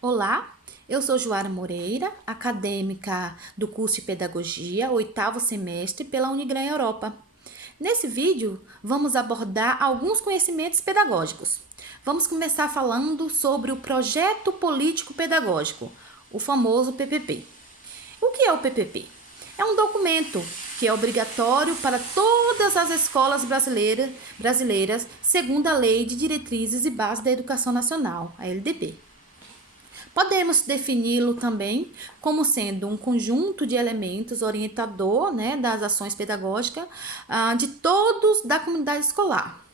Olá, eu sou Joara Moreira, acadêmica do curso de Pedagogia, 8º semestre pela Unigran Europa. Nesse vídeo, vamos abordar alguns conhecimentos pedagógicos. Vamos começar falando sobre o Projeto Político Pedagógico, o famoso PPP. O que é o PPP? É um documento que é obrigatório para todas as escolas brasileiras, segundo a Lei de Diretrizes e Bases da Educação Nacional, a LDB. Podemos defini-lo também como sendo um conjunto de elementos orientador, das ações pedagógicas de todos da comunidade escolar.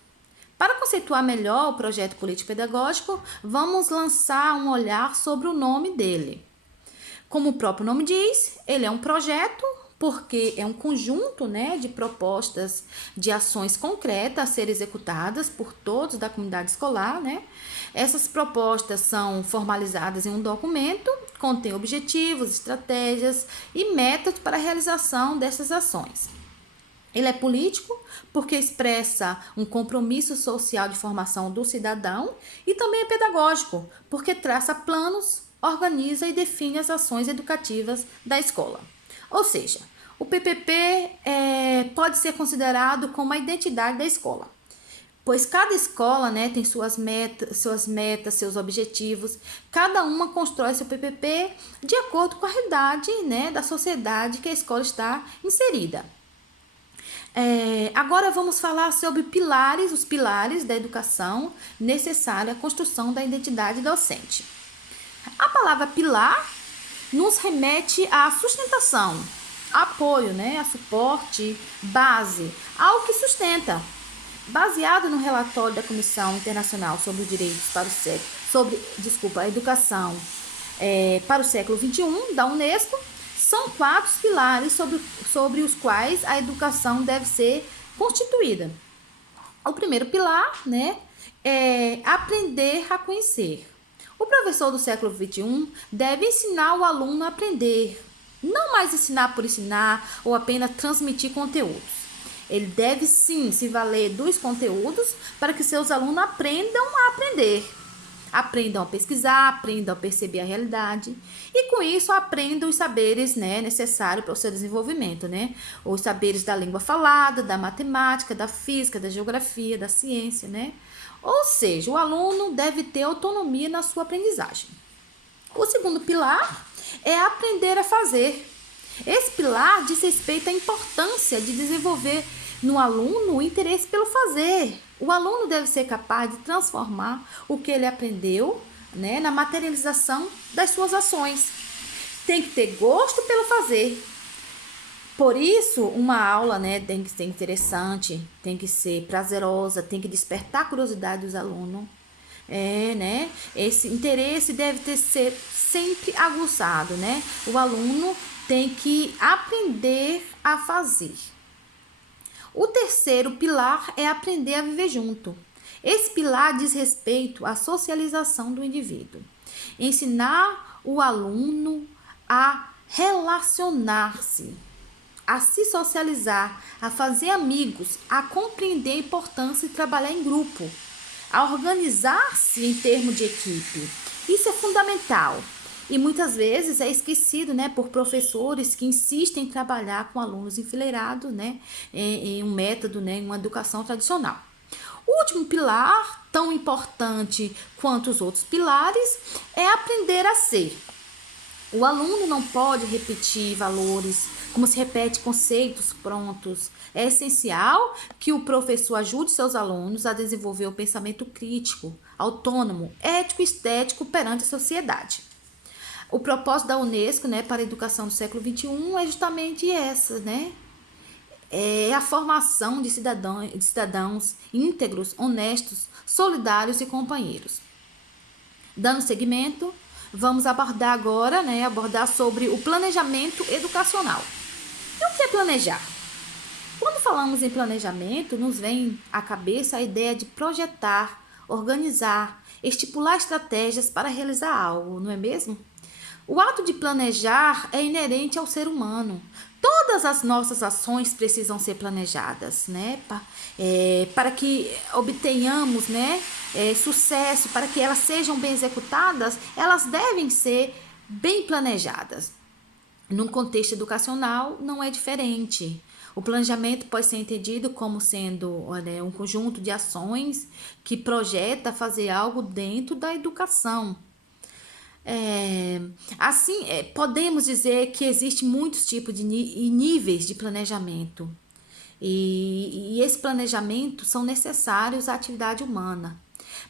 Para conceituar melhor o projeto político-pedagógico, vamos lançar um olhar sobre o nome dele. Como o próprio nome diz, ele é um projeto porque é um conjunto, de propostas de ações concretas a serem executadas por todos da comunidade escolar, Essas propostas são formalizadas em um documento, contém objetivos, estratégias e métodos para a realização dessas ações. Ele é político porque expressa um compromisso social de formação do cidadão e também é pedagógico porque traça planos, organiza e define as ações educativas da escola. Ou seja, o PPP pode ser considerado como a identidade da escola, pois cada escola tem suas metas, seus objetivos, cada uma constrói seu PPP de acordo com a realidade da sociedade que a escola está inserida. Agora vamos falar sobre os pilares da educação necessária à construção da identidade docente. A palavra pilar nos remete à sustentação, apoio, a suporte, base, algo que sustenta. Baseado no relatório da Comissão Internacional sobre os Direitos para o Século, a Educação para o século XXI, da Unesco, são 4 pilares sobre os quais a educação deve ser constituída. O primeiro pilar, é aprender a conhecer. O professor do século XXI deve ensinar o aluno a aprender, não mais ensinar por ensinar ou apenas transmitir conteúdos. Ele deve sim se valer dos conteúdos para que seus alunos aprendam a aprender. Aprendam a pesquisar, aprendam a perceber a realidade e com isso aprendam os saberes necessários para o seu desenvolvimento, Os saberes da língua falada, da matemática, da física, da geografia, da ciência, Ou seja, o aluno deve ter autonomia na sua aprendizagem. O segundo pilar é aprender a fazer. Esse pilar diz respeito à importância de desenvolver no aluno o interesse pelo fazer. O aluno deve ser capaz de transformar o que ele aprendeu na materialização das suas ações. Tem que ter gosto pelo fazer. Por isso, uma aula tem que ser interessante, tem que ser prazerosa, tem que despertar a curiosidade dos alunos. Esse interesse deve ser sempre aguçado, O aluno tem que aprender a fazer. O terceiro pilar é aprender a viver junto. Esse pilar diz respeito à socialização do indivíduo. Ensinar o aluno a relacionar-se, a se socializar, a fazer amigos, a compreender a importância de trabalhar em grupo, a organizar-se em termos de equipe. Isso é fundamental. E muitas vezes é esquecido por professores que insistem em trabalhar com alunos enfileirados em um método, em uma educação tradicional. O último pilar, tão importante quanto os outros pilares, é aprender a ser. O aluno não pode repetir valores, como se repete conceitos prontos. É essencial que o professor ajude seus alunos a desenvolver o pensamento crítico, autônomo, ético e estético perante a sociedade. O propósito da Unesco, para a educação do século XXI é justamente essa, É a formação de cidadãos íntegros, honestos, solidários e companheiros. Dando seguimento, vamos abordar agora, abordar sobre o planejamento educacional. E o que é planejar? Quando falamos em planejamento, nos vem à cabeça a ideia de projetar, organizar, estipular estratégias para realizar algo, não é mesmo? O ato de planejar é inerente ao ser humano. Todas as nossas ações precisam ser planejadas, né? Para que obtenhamos, né, sucesso, para que elas sejam bem executadas, elas devem ser bem planejadas. Num contexto educacional, não é diferente. O planejamento pode ser entendido como sendo, né, um conjunto de ações que projeta fazer algo dentro da educação. Assim, podemos dizer que existem muitos tipos de níveis de planejamento. E esse planejamento são necessários à atividade humana.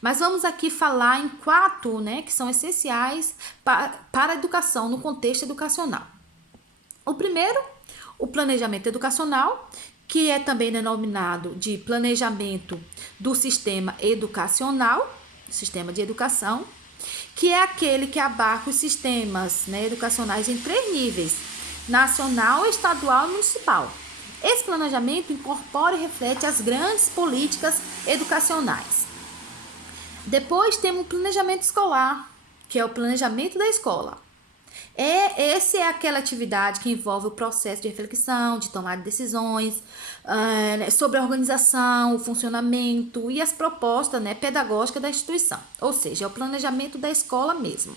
Mas vamos aqui falar em 4, né, que são essenciais para a educação, no contexto educacional. O primeiro, o planejamento educacional, que é também denominado de planejamento do sistema educacional, sistema de educação, que é aquele que abarca os sistemas, né, educacionais em 3 níveis: nacional, estadual e municipal. Esse planejamento incorpora e reflete as grandes políticas educacionais. Depois temos o planejamento escolar, que é o planejamento da escola. Essa é aquela atividade que envolve o processo de reflexão, de tomar decisões sobre a organização, o funcionamento e as propostas, né, pedagógicas da instituição. Ou seja, é o planejamento da escola mesmo.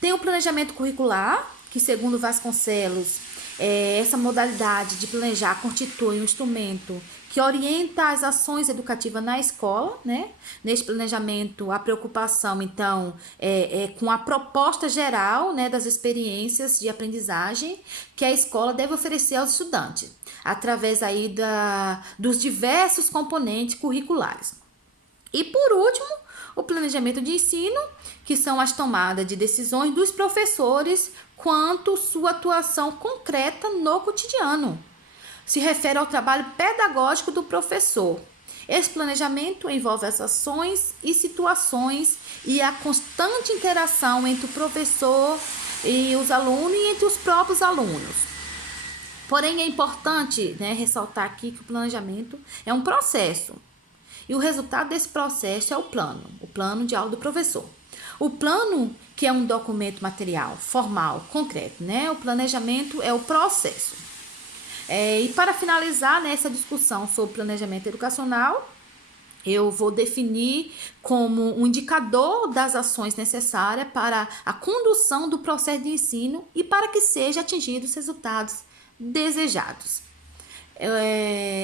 Tem o planejamento curricular, que segundo Vasconcelos, essa modalidade de planejar constitui um instrumento que orienta as ações educativas na escola, né? Neste planejamento, a preocupação, então, é com a proposta geral, né, das experiências de aprendizagem que a escola deve oferecer aos estudantes, através aí dos diversos componentes curriculares. E, por último, o planejamento de ensino, que são as tomadas de decisões dos professores quanto sua atuação concreta no cotidiano. Se refere ao trabalho pedagógico do professor. Esse planejamento envolve as ações e situações e a constante interação entre o professor e os alunos e entre os próprios alunos. Porém, é importante, né, ressaltar aqui que o planejamento é um processo. E o resultado desse processo é o plano de aula do professor. O plano, que é um documento material, formal, concreto, né? O planejamento é o processo. E para finalizar, né, essa discussão sobre planejamento educacional, eu vou definir como um indicador das ações necessárias para a condução do processo de ensino e para que sejam atingidos os resultados desejados.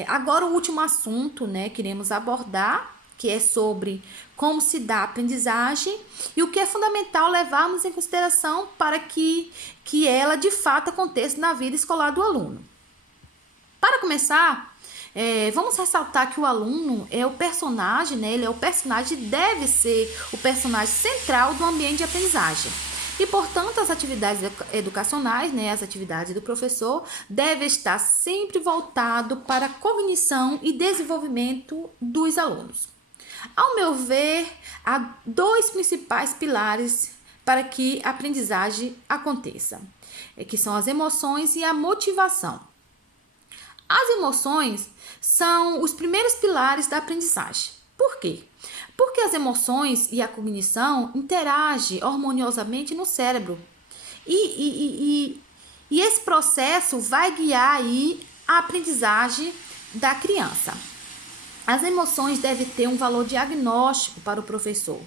Agora o último assunto, né, que iremos abordar, que é sobre como se dá a aprendizagem e o que é fundamental levarmos em consideração para que ela de fato aconteça na vida escolar do aluno. Para começar, vamos ressaltar que o aluno é o personagem, né, ele é o personagem, deve ser o personagem central do ambiente de aprendizagem. E, portanto, as atividades educacionais, né, as atividades do professor, devem estar sempre voltado para a cognição e desenvolvimento dos alunos. Ao meu ver, há 2 principais pilares para que a aprendizagem aconteça, que são as emoções e a motivação. As emoções são os primeiros pilares da aprendizagem. Por quê? Porque as emoções e a cognição interagem harmoniosamente no cérebro. E esse processo vai guiar aí a aprendizagem da criança. As emoções devem ter um valor diagnóstico para o professor.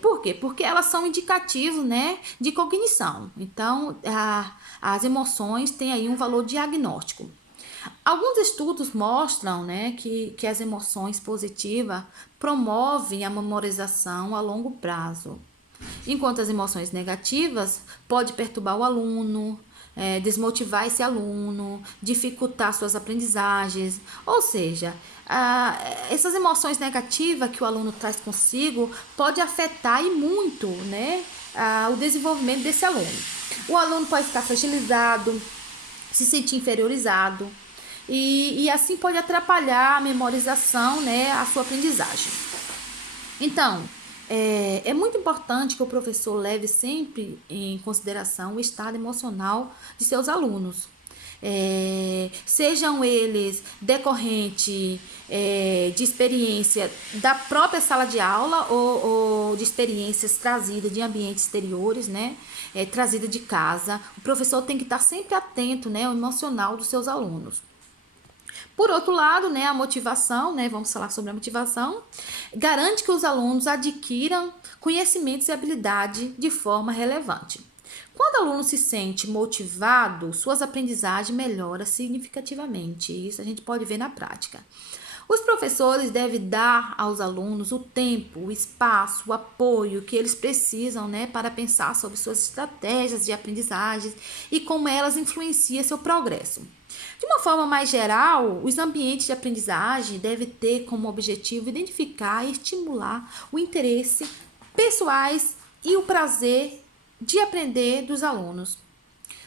Por quê? Porque elas são indicativos, né, de cognição. Então, as emoções têm aí um valor diagnóstico. Alguns estudos mostram, né, que as emoções positivas promovem a memorização a longo prazo, enquanto as emoções negativas podem perturbar o aluno, desmotivar esse aluno, dificultar suas aprendizagens. Ou seja, essas emoções negativas que o aluno traz consigo pode afetar e muito, né, o desenvolvimento desse aluno. O aluno pode ficar fragilizado, se sentir inferiorizado, e assim pode atrapalhar a memorização, né, a sua aprendizagem. Então, é muito importante que o professor leve sempre em consideração o estado emocional de seus alunos. sejam eles decorrente de experiência da própria sala de aula ou de experiências trazidas de ambientes exteriores, né? Trazida de casa. O professor tem que estar sempre atento, né, ao emocional dos seus alunos. Por outro lado, né, a motivação, né, vamos falar sobre a motivação, garante que os alunos adquiram conhecimentos e habilidade de forma relevante. Quando o aluno se sente motivado, suas aprendizagens melhoram significativamente. Isso a gente pode ver na prática. Os professores devem dar aos alunos o tempo, o espaço, o apoio que eles precisam, né, para pensar sobre suas estratégias de aprendizagem e como elas influenciam seu progresso. De uma forma mais geral, os ambientes de aprendizagem devem ter como objetivo identificar e estimular o interesse pessoais e o prazer de aprender dos alunos.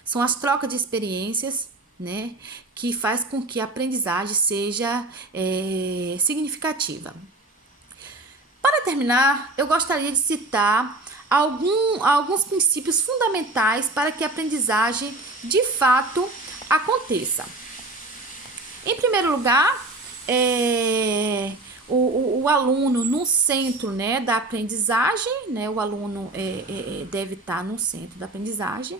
São as trocas de experiências, né, que faz com que a aprendizagem seja significativa. Para terminar, eu gostaria de citar alguns princípios fundamentais para que a aprendizagem de fato aconteça. Em primeiro lugar, o aluno no centro, né, da aprendizagem, né, o aluno deve estar no centro da aprendizagem.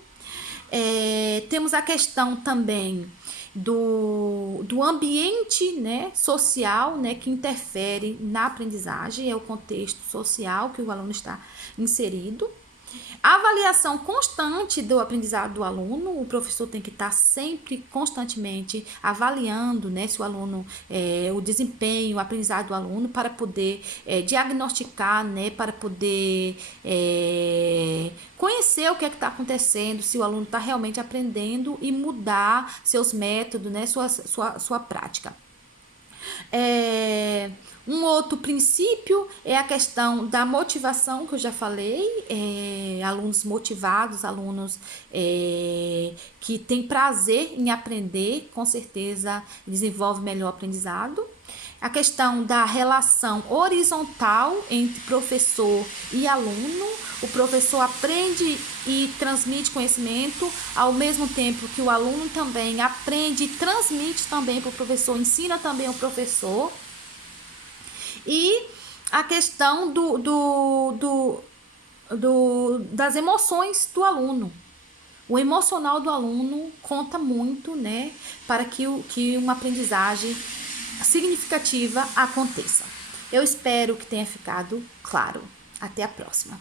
Temos a questão também do ambiente, né, social, né, que interfere na aprendizagem, é o contexto social que o aluno está inserido. A avaliação constante do aprendizado do aluno, o professor tem que estar sempre, constantemente, avaliando, né, se o aluno, o desempenho, o aprendizado do aluno, para poder diagnosticar, né, para poder conhecer o que é que está acontecendo, se o aluno está realmente aprendendo e mudar seus métodos, né, sua prática. Um outro princípio é a questão da motivação, que eu já falei, alunos motivados, alunos que têm prazer em aprender, com certeza desenvolve melhor aprendizado. A questão da relação horizontal entre professor e aluno. O professor aprende e transmite conhecimento, ao mesmo tempo que o aluno também aprende e transmite também para o professor, ensina também o professor. E a questão das emoções do aluno. O emocional do aluno conta muito, né, para que uma aprendizagem significativa aconteça. Eu espero que tenha ficado claro. Até a próxima.